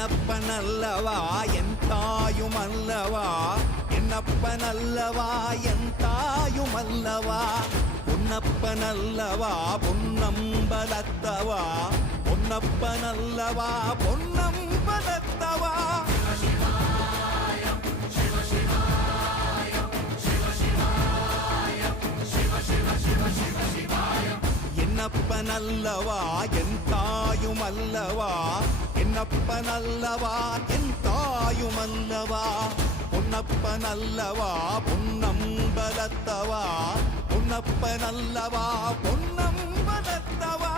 என்னப்பனல்லவா என் தாயுமல்லவா, என்னப்பனல்லவா என் தாயுமல்லவா, பொன்னப்பனல்லவா பொன்னம்பலத்தவா, பொன்னப்பனல்லவா பொன்னம்பலத்தவா. என்னப்பனல்லவா என் தாயுமல்லவா, என்னப்பனல்லவா என் தாயுமல்லவா, பொன்னப்பனல்லவா பொன்னம்பலத்தவா, பொன்னப்பனல்லவா பொன்னம்பலத்தவா.